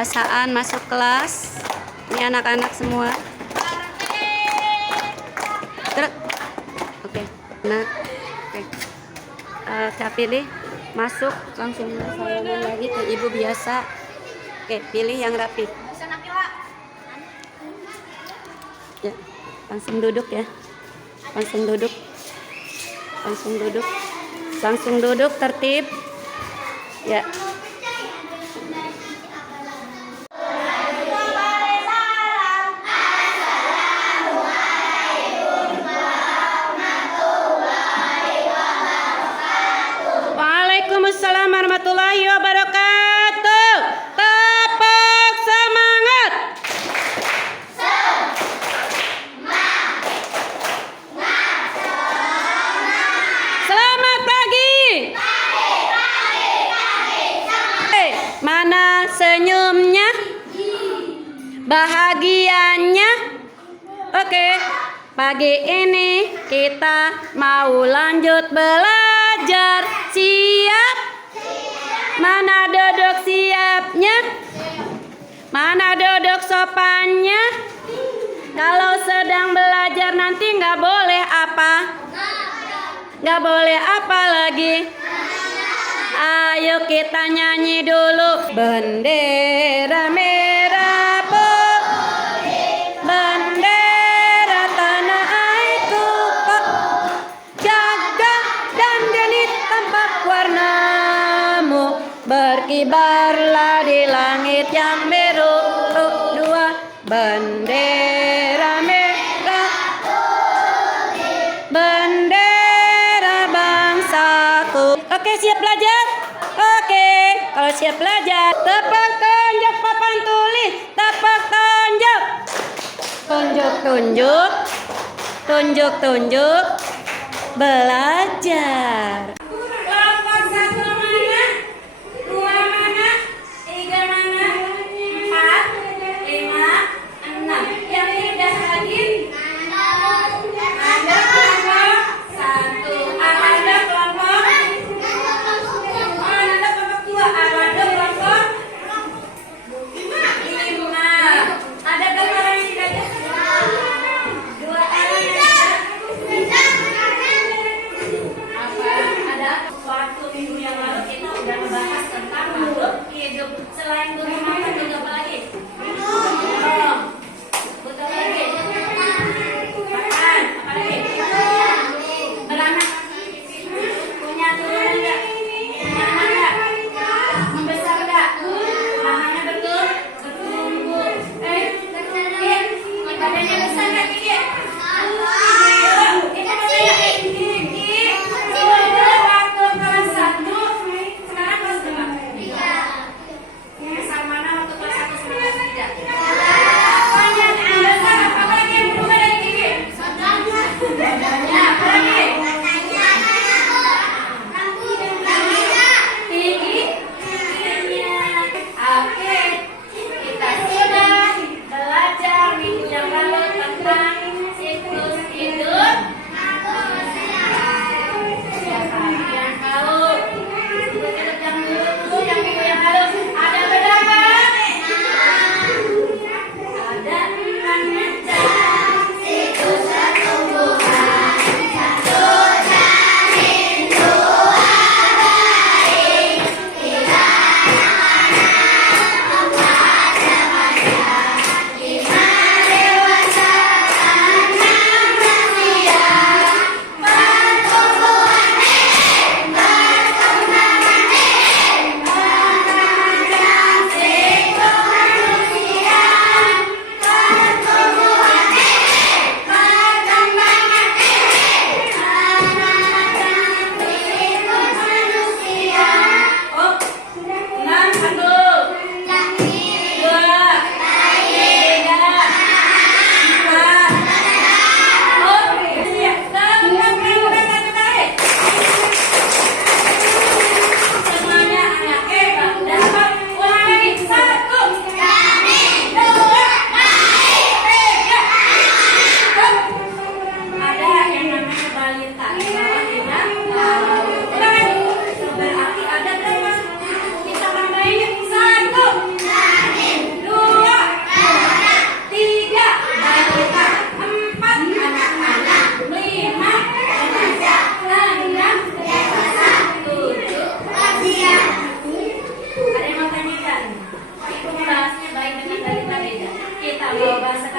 kebiasaan masuk kelas. Ini anak-anak semua. Oke. Nah, oke. Kak pilih masuk langsung salaman lagi ke ibu biasa. Oke, pilih yang rapi. Ya, langsung duduk ya. Langsung duduk. Langsung duduk. Langsung duduk tertib. Ya. Waalaikumsalam warahmatullahi wabarakatuh. Tepuk semangat. Selamat pagi. Mana senyumnya? Bahagianya? Oke. Pagi ini kita mau lanjut belajar. Siap? Mana duduk siapnya? Mana duduk sopannya? Kalau sedang belajar nanti nggak boleh apa? Nggak boleh apa lagi? Ayo kita nyanyi dulu. Bendera merah putih, bendera tanah airku, gagah dan genit tampak warnamu, berkibarlah di langit yang biru. Dua, bendera merah putih, bendera bangsaku. Oke, siap belajar? Oke, kalau siap belajar, tepak tunjuk papan tulis, tepak tunjuk, tunjuk tunjuk, tunjuk tunjuk, belajar. Kelompok satu mana? Dua mana? Tiga mana? Empat, lima, enam. Yang tidak hadir? Ada kelompok satu. Ada kelompok. Ada kelompok dua. Ada kelompok lima. Ada berapa orang yang tidak ada? Dua orang yang tidak. Apa?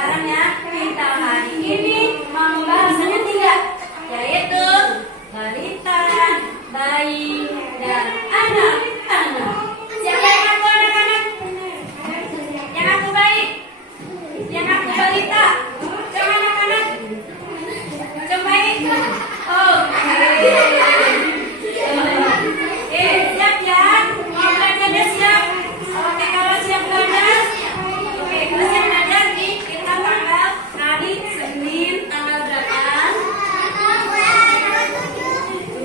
Sekarang ya, kita hari ini mau bahasanya 3, yaitu balita, bayi, dan anak-anak. Siapa yang aku anak-anak? Yang aku bayi? Yang aku balita? Coba anak-anak? Coba bayi? Oke. Siap ya? Mau belajarnya siap? Oke, kalau siap belajar, oke, kalau siap belajar nih, kita tanggal hari Senin tanggal berapa?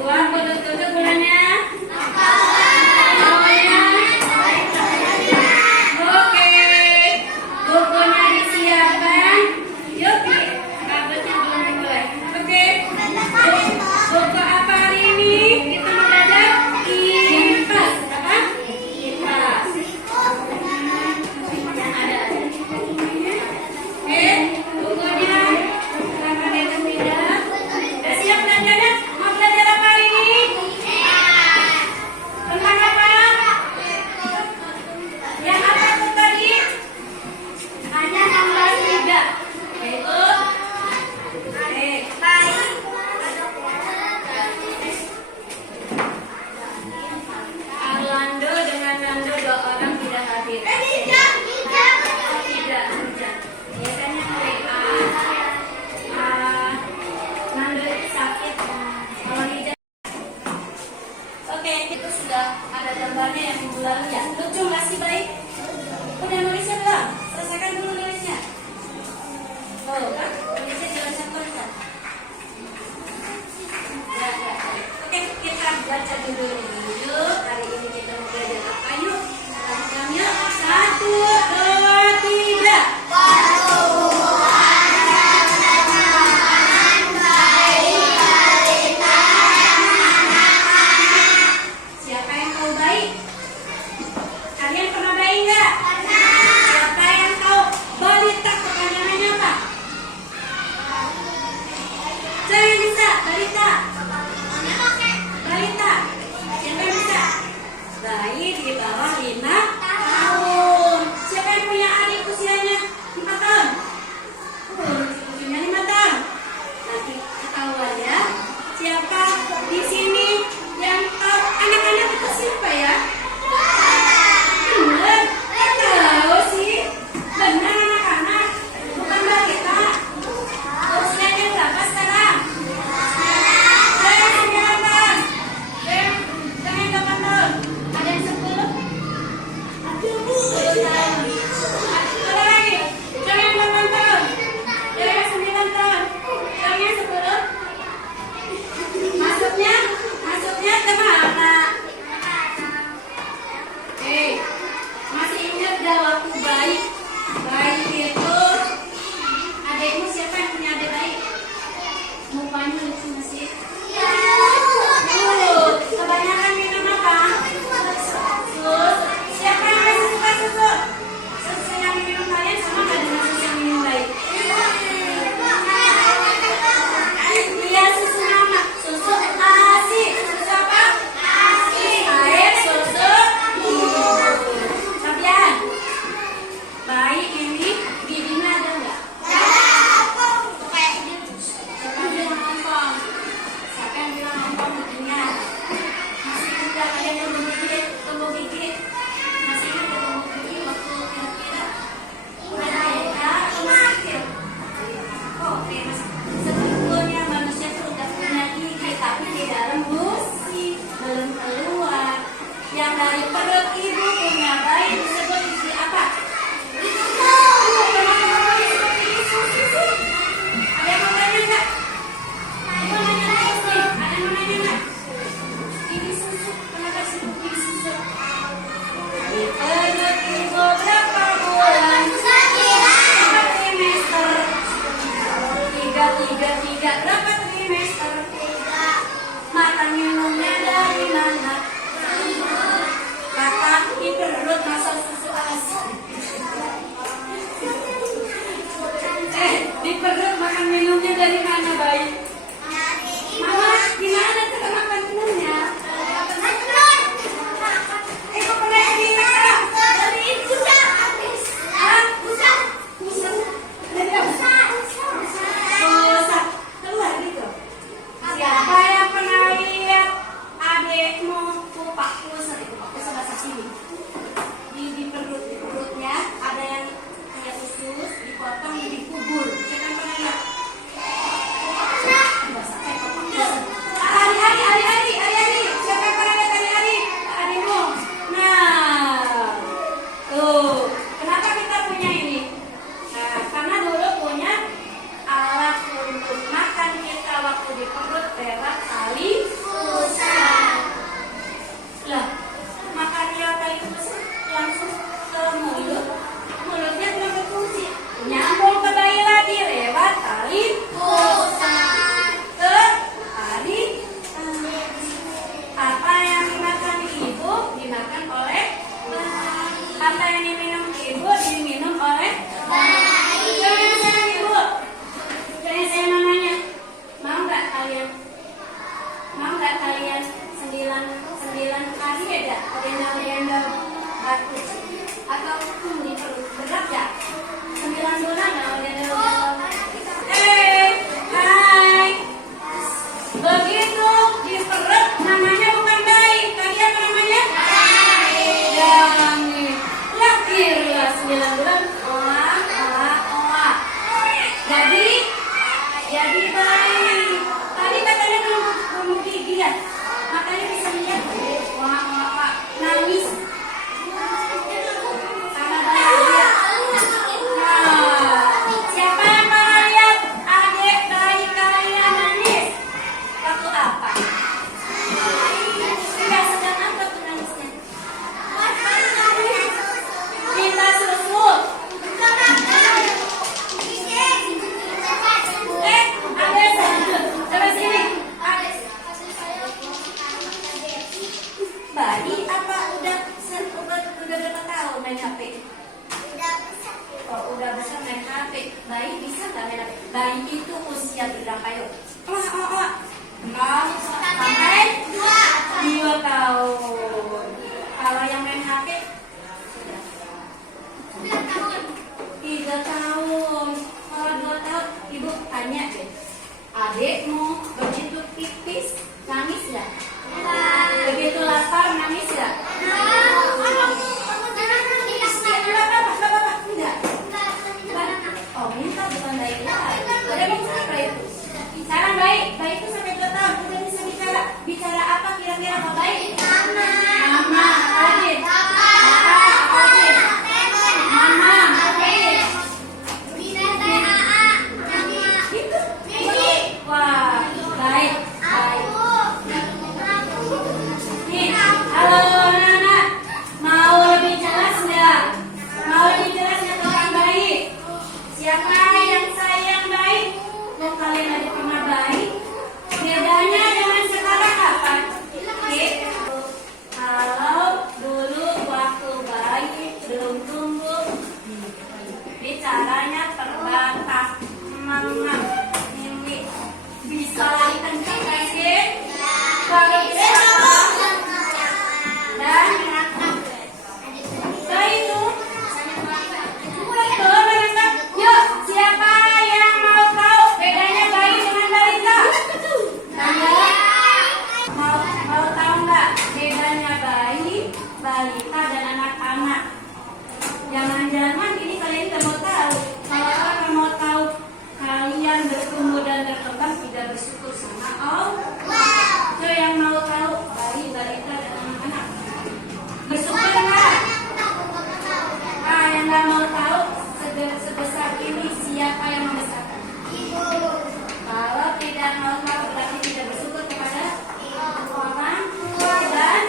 27 bulannya? Oke, bukunya disiapkan. Yuk, kabelnya belum mulai. Oke, buku apa hari ini? Kita mau belajar IPAS. Apa? IPAS. Yang ada. Bukunya kakak beda beda. Udah siap belajarnya? Mau belajar apa hari ini? Tentang apa? Yang apa tuh tadi? Hanya tambah 3. Yaitu Arlando dengan Nando 2 orang tidak hadir. Tidak. Biasanya mereka Nando itu sakit. Kalau Hijab. Oke, itu sudah ada gambarnya yang minggu lalu ya. Lucu nggak sih, baik? Udah nulisnya belum? Selesaikan dulu nulisnya. Oh, kan? Nulisnya dibaca-baca. Ya. Oke, kita baca dulu yuk. Hari ini kita mau belajar apa yuk? Sama-sama yuk. 1, 2, 3. Siapa yang tahu baik? Kalian pernah baik nggak? Siapa yang tahu balita kepanjangannya apa? Jangan bisa, balita. Balita. Siapa yang bisa? Bayi di bawah 5 tahun. Siapa yang punya adik usianya 4 tahun? Usianya 5 tahun. Nanti ketahuan ya. Siapa di sini yang tahu anak-anak itu siapa ya? Bener, tahu sih. Benar anak-anak, bukan balita. Usianya berapa sekarang? Saya 9 tahun. Jangan 8 tahun. Ada yang 10? 10 tahun. Ada lagi? Jangan 8 tahun. Jangan 9 tahun. Jangan 10. Masuknya kemana? Masih ingat gak waktu bayi? Bayi itu adikmu siapa yang punya adik bayi? Mukanya lucu nggak sih? Kebanyakan minum apa? Susu. Siapa yang masih suka susu? Susu yang minum kalian sama nggak dengan susu yang minum bayi? Iya, susu nama. Susu ASI. Susu apa? Air susu. Fabian, bayi ini giginya ada nggak? Siapa yang bilang ompong? Siapa yang bilang ompong giginya? Masih ingat nggak kalian yang tumbuh gigi? Masih ingat nggak tumbuh gigi waktu kira-kira ada ya atau masih kecil? Oke, sebetulnya manusia itu udah punya gigi, tapi di dalam gusi belum keluar. Yang dari perut ibu punya bayi disebut gigi apa? Kenapa disebut gigi susu sih? Ada yang mau tanya nggak? Ibu nanya terus nih. Ada yang mau nanya nggak? Gigi susu, kenapa disebut gigi susu? Di perut ibu berapa bulan? Berapa trimester? 3. Berapa trimester? Makan minumnya dari mana? Kata di perut masak susu ASI. Di perut makan minumnya dari mana bayi? Mama, gimana cara makan minumnya? Kok pernah ini? Dari pusat. Pusat. pertanyaan. Bayi itu usia berapa yuk? Sampai 2 tahun. Kalau yang main HP 3 tahun. Kalau 2 tahun, ibu tanya deh. Adikmu begitu pipis nangis nggak? Begitu lapar nangis nggak? Oh, minta bukan baik lah. Udah bisa apa itu? Sekarang baik itu sampai 2 tahun udah bisa bicara. Bicara apa kira-kira kalau baik? Mama. Adit. Adit. Mama. Adit. Wah, baik. Nih, halo anak-anak. Mau lebih jelas nggak? Tentang baik? Siapa yang sayang baik? Kalau kalian ada pernah baik, bedanya dengan sekarang apa? Oke. Kalau dulu waktu bayi belum tumbuh, bicaranya terbatas, ini bisa lari kencang kasih. Kalau dan itu yuk, siapa yang mau tahu bedanya bayi dengan balita? Mau tahu nggak bedanya bayi, balita dan anak-anak? Jangan-jangan ini kalian tidak mau tahu. Kalau orang mau tahu, kalian bertumbuh dan berkembang tidak bersyukur sama Allah. So yang mau tahu bayi, balita dan anak-anak, bersyukur nggak? Yang nggak mau tahu sebesar ini siapa yang membesarkan? Ibu. Kalau tidak mau tahu berarti tidak bersyukur kepada orang tua dan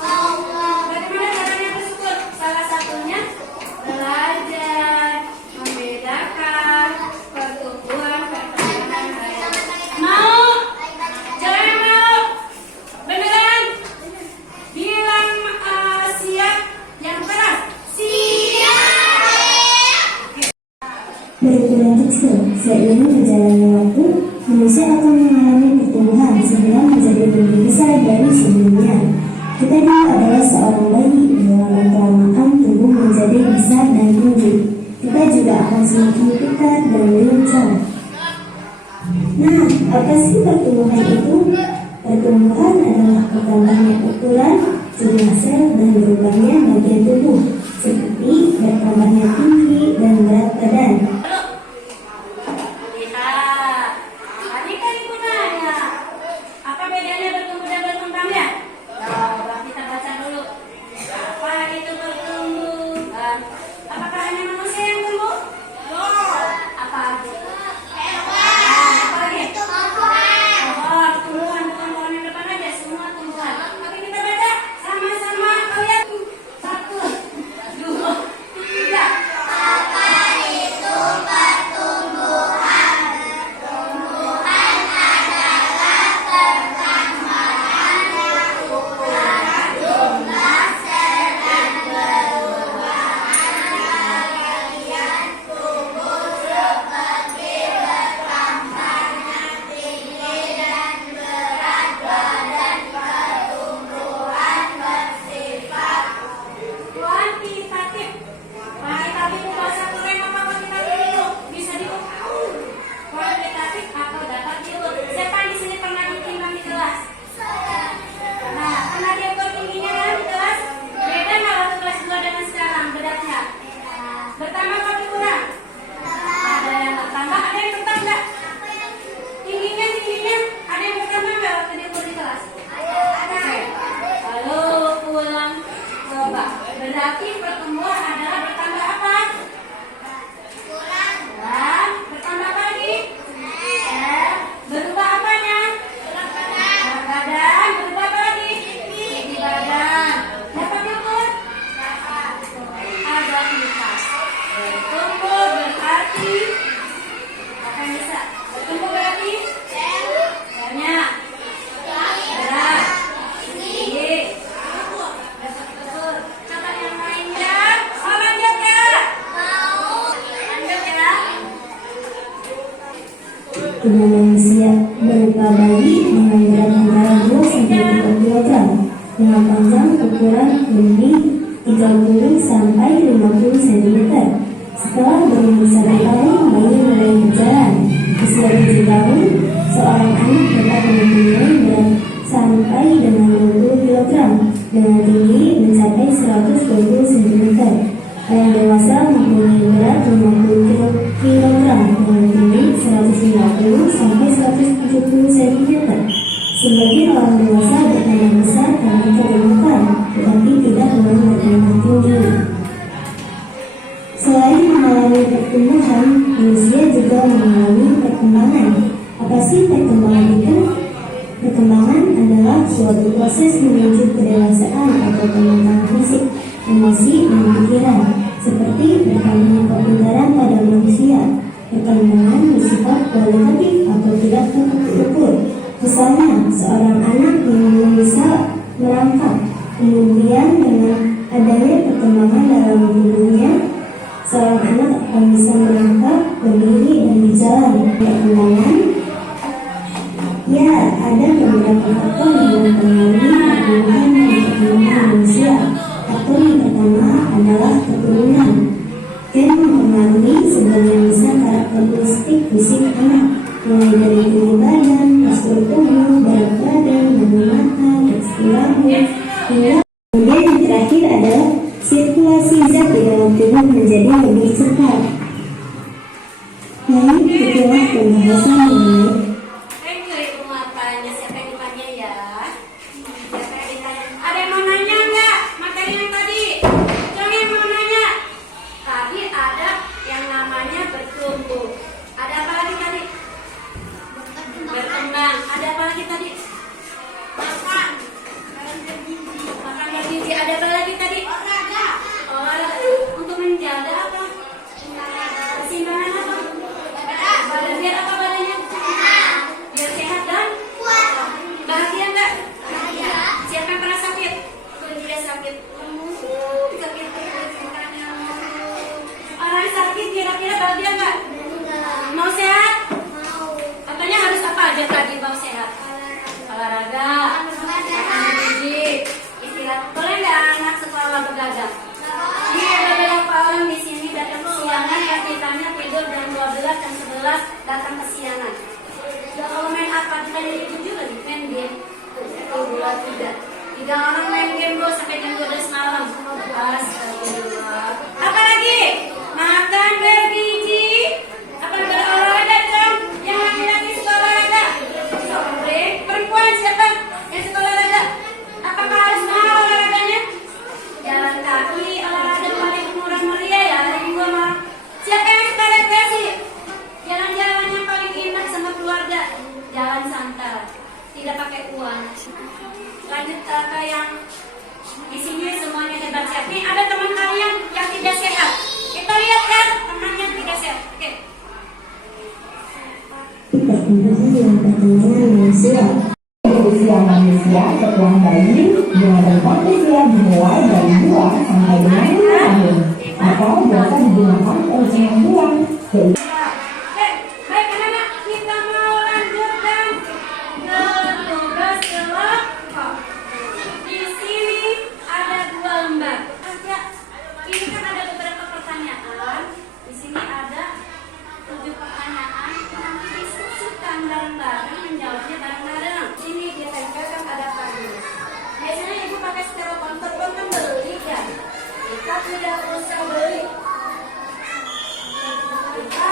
Allah. Bagaimana caranya bersyukur? Salah satunya belajar membedakan pertumbuhan perkembangan bayi. Mau? Jangan mau? Beneran? Bilang siap yang keras. Berukuran kecil, seiring berjalannya waktu, manusia akan mengalami pertumbuhan sehingga menjadi lebih besar dari sebelumnya. Kita dulu adalah seorang bayi, dengan kelamaan tumbuh menjadi besar dan tinggi. Kita juga akan semakin pintar dan lincah. Nah, apa sih pertumbuhan itu? Pertumbuhan adalah bertambahnya ukuran, jumlah sel, dan berubahnya bagian tubuh, seperti bertambahnya tinggi dan berat badan. Berarti pertumbuhan adalah bertambah apa? Dan bertambah apa lagi? Berubah apanya? Berat badan. Berubah apa lagi? Tinggi badan. Dapat diukur? Ada kipas. Bertumbuh berarti apa yang bisa? Bertumbuh berarti banyak, berat, tinggi. tubuh manusia berupa bayi dengan berat antara 2 sampai 3 kg dengan panjang ukuran lebih 30 sampai 50 cm. Setelah berumur 1 tahun, bayi mulai berjalan. Usia 7 tahun, seorang anak dapat mempunyai berat sampai dengan 20 kg dengan tinggi mencapai 120 cm. Orang dewasa mempunyai berat 50 kg dengan tinggi 150 sampai 170 cm. Sebagian orang dewasa bertambah besar karena kegemukan, tetapi tidak dengan bertambah tinggi. Selain mengalami pertumbuhan, manusia juga mengalami perkembangan. Apa sih perkembangan itu? Perkembangan adalah suatu proses menuju kedewasaan atau pengembangan fisik, emosi, dan pikiran, seperti bertambahnya kepintaran pada manusia. Perkembangan bersifat kualitatif atau tidak terukur. Misalnya, seorang anak yang belum bisa merangkak, kemudian dengan adanya perkembangan dalam tubuhnya, seorang anak akan bisa merangkak, berdiri, dan berjalan. Perkembangan, ya, ada beberapa faktor yang mempengaruhi perkembangan dan perkembangan manusia. Faktor yang pertama adalah keturunan. Gen mempengaruhi sebagian besar karakteristik fisik anak, mulai dari tinggi badan, postur tubuh, berat badan, warna mata, tekstur rambut, hingga kemudian yang terakhir adalah sirkulasi zat di dalam tubuh menjadi lebih cepat. Baik, itulah pembahasan mengenai Thank you Ibu matanya. Siapa yang ditanya ya? Siapa yang ditanya? Ada yang mau nanya nggak? Materi yang tadi? Jangan yang mau nanya. Tadi ada yang namanya bertumbuh. Ada apa lagi tadi? Berkembang. Ada apa lagi tadi? Makan. Makan bergizi. Ada apa lagi tadi? Olahraga. Olahraga. Untuk menjaga apa? Keseimbangan apa? Badan biar apa badannya? Biar sehat dan bahagia nggak? Siapa yang pernah sakit? Tidak sakit. Sakit. Orang sakit kira-kira bahagia nggak? Mau sehat? Katanya harus apa aja tadi mau sehat? Olahraga, makan bergizi, istirahat. Boleh nggak anak sekolah begadang? Ini ada beberapa orang di sini datang kesiangan, kasih ditanya tidur jam 12 dan 11 datang kesiangan. Ya kalau main apa? Ditanya itu juga lagi main game. Buat tidak. Tiga orang main game bro sampai jam 12 malam. Astagfirullah. Apa lagi? Makan bergizi. Apa berolahraga dong? Yang laki-laki suka olahraga. Sobre. Perempuan siapa yang suka olahraga? Apakah harus mahal olahraganya? Jalan kaki, olahraga paling murah meriah ya dari gua mah. Siapa yang suka rekreasi? Jalan-jalan yang paling indah sama keluarga. Jalan santai, tidak pakai uang. Lanjut ke yang di sini semuanya hebat sehat. Nih ada teman kalian yang tidak sehat. Kita lihat kan teman yang tidak sehat. Oke. perkembangan dan perkembangan manusia. Usia manusia setelah bayi dengan rentang usia dimulai dari 2 sampai dengan 5 tahun atau biasa digunakan untuk buang. Baik anak-anak, kita mau lanjutkan ke tugas kelompok. Di sini ada 2 lembar. Ya, ini kan ada beberapa pertanyaan. Di sini ada 7 pertanyaan. Nanti diskusikan bareng-bareng, menjawabnya bareng-bareng. Ini ditempelkan pada kardus. Biasanya ibu pakai styrofoam kan beli ya. Kita tidak usah beli. Kita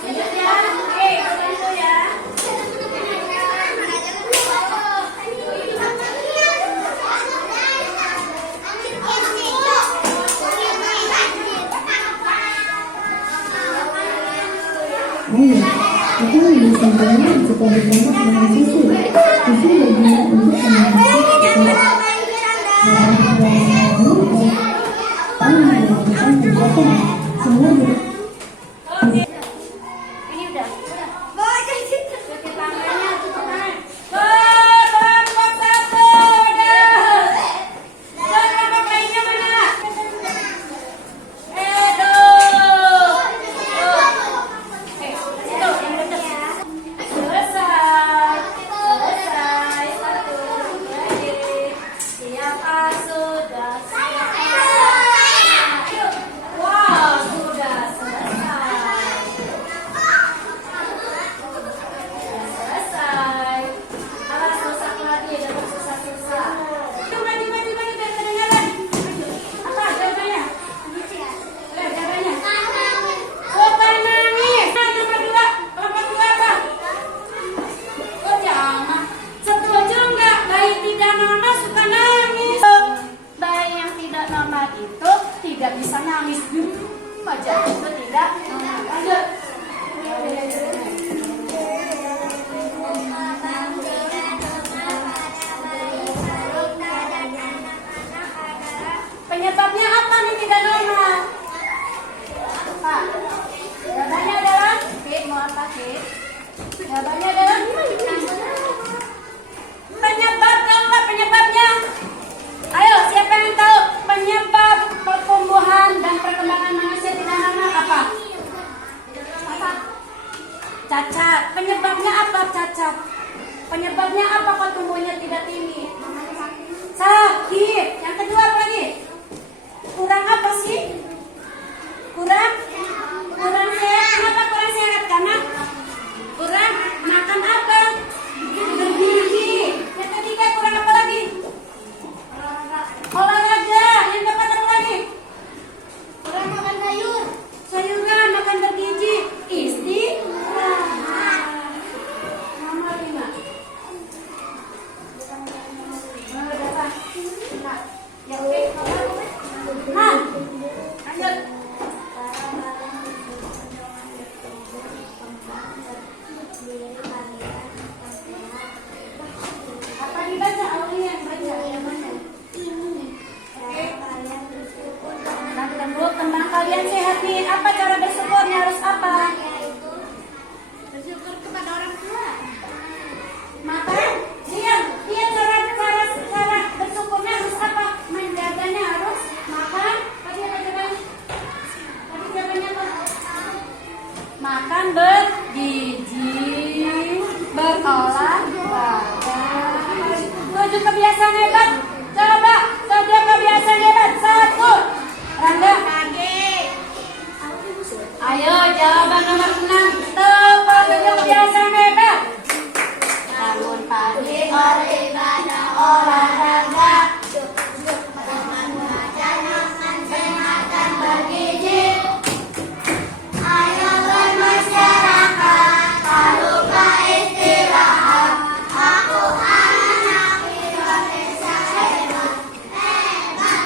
Lanjut ya. Oke, bantu ya. Ayo, kita lebih sampainya jika ditembak dengan susu. Susu berguna untuk mengatasi kekerasan. Melakukan kegiatan semua Oke. Ini udah. Cuci tangannya, cuci tangan. Kelompok satu, udah. Kelompok lainnya mana? Situ, yang dekat. Selesai. Selesai. Satu lagi. Siapa sudah? Wow, sudah selesai. Sudah selesai. Alas, rusak lagi, jangan susah-susah. Maju, biar kedengaran. Apa jawabannya? Jawabannya. Bukan nangis. Nomor dua. Kelompok dua apa? Oh, jangan. Setuju nggak? Bayi tidak normal suka nangis. Bayi yang tidak normal itu tidak bisa nangis. Aja itu tidak normal. Lanjut. Penyebabnya apa nih tidak normal? Apa? Jawabannya adalah Fit, mau apa Fit? Jawabannya adalah penyebab, tahu nggak penyebabnya? Ayo, siapa yang tahu penyebab pertumbuhan dan perkembangan manusia tidak normal apa? Apa? Cacat. Penyebabnya apa cacat? Penyebabnya apa kok tumbuhnya tidak tinggi? Sakit. Yang kedua apa lagi? Kurang apa sih? Kurang sehat. Kenapa kurang sehat? Karena kurang makan apa? Bergizi. Yang ketiga kurang apa lagi? Olahraga. Yang keempat apa lagi? Kurang makan sayuran, makan bergizi. Istirahat. Nomor 5. Ya oke. Nah, lanjut. Apa dibaca? Aulia yang baca. Yang mana? Tentang kalian sehat nih. Apa cara bersyukurnya? Harus apa? Bersyukur kepada orang tua. Makan? Diam. Dia cara bersyukurnya harus apa? Menjaganya harus makan. Tadi apa jawabannya? Tadi jawabannya apa? Makan bergizi, berolahraga. 7 kebiasaan hebat. Coba 7 kebiasaan hebat. 1. Rangga. Ayo jawaban nomor 6. Coba 7 kebiasaan hebat. Bangun pagi, beribadah, olahraga. Sehat dan bergizi. Ayo bermasyarakat, tak lupa istirahat. Aku anak Indonesia hebat.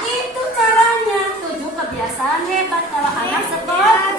Itu caranya 7 kebiasaan hebat kalau anak sekolah.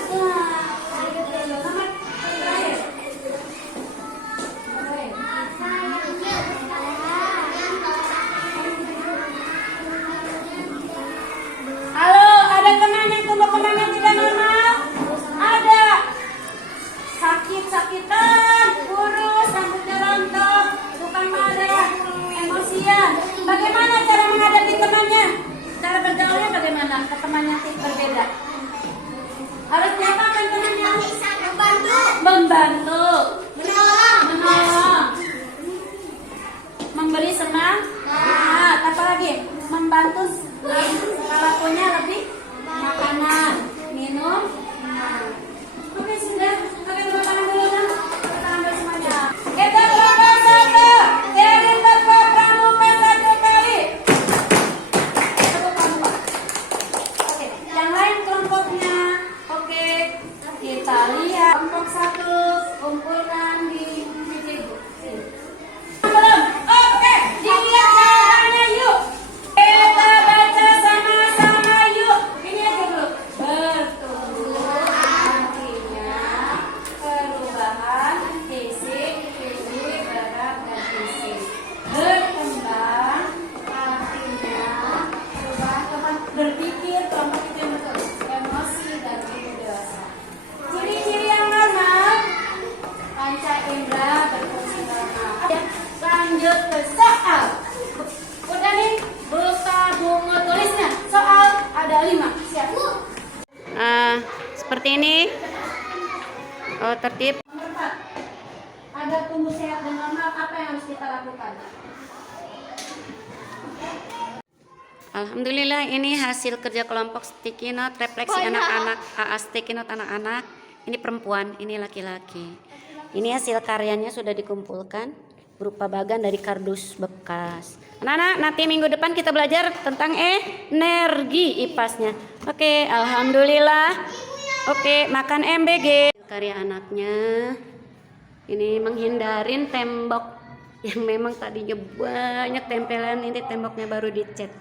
kita lihat kelompok 1 kumpulkan di titik belum. Oke, dilihat jawabannya yuk. Kita baca sama-sama yuk. Ini aja dulu. Bertumbuh artinya perubahan fisik, berat dan fisik. Berkembang artinya perubahan berpikir, kelompok itu yang betul. Emosi dan tubuh dewasa. Ciri-ciri yang normal, panca indera berfungsi normal. Lanjut ke soal. Udah nih, buka buku tulisnya. Soal ada 5. Siap? Seperti ini. Oh, tertib. Nomor 4. Agar tumbuh sehat dan normal, apa yang harus kita lakukan? Alhamdulillah, ini hasil kerja kelompok sticky note refleksi anak-anak. Sticky note anak-anak. Ini perempuan, ini laki-laki. Ini hasil karyanya sudah dikumpulkan berupa bagan dari kardus bekas. Anak-anak, nanti minggu depan kita belajar tentang energi IPAS-nya. Oke, alhamdulillah. Oke, makan MBG. Karya anaknya ini menghindarin tembok yang memang tadinya banyak tempelan, ini temboknya baru dicat.